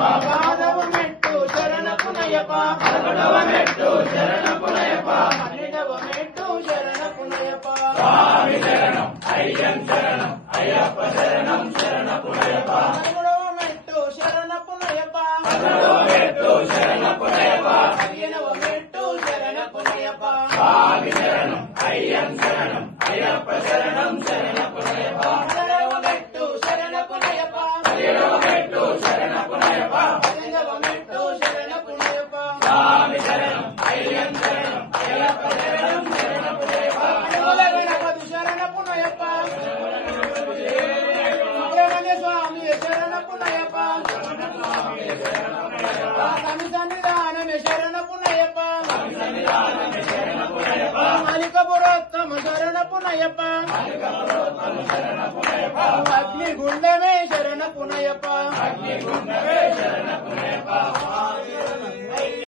పాదవ మెట్టు శరణపునయప పదకొండవ మెట్టు శరణపునయప 12వ మెట్టు శరణపునయప స్వామి శరణం అయ్యం శరణం అయ్యప్ప శరణం శరణపునయప 13వ మెట్టు శరణపునయప 16వ మెట్టు శరణపునయప 15వ మెట్టు శరణపునయప స్వామి శరణం అయ్యం శరణం అయ్యప్ప శరణం శరణపునయప 16వ మెట్టు శరణపునయప 17వ మెట్టు శరణపునయప 18వ మెట్టు శరణపునయప స్వామి శరణం అయ్యం శరణం అయ్యప్ప శరణం శరణపునయప అడుగుల గణపతి శరణపునయప సుబ్రహ్మణ్య స్వామి శరణపునయప స్వామి సన్నిధానమే శరణపునయప మాలికపురోత్తమ శరణపునయప అగ్నిగుండమే శరణపునయప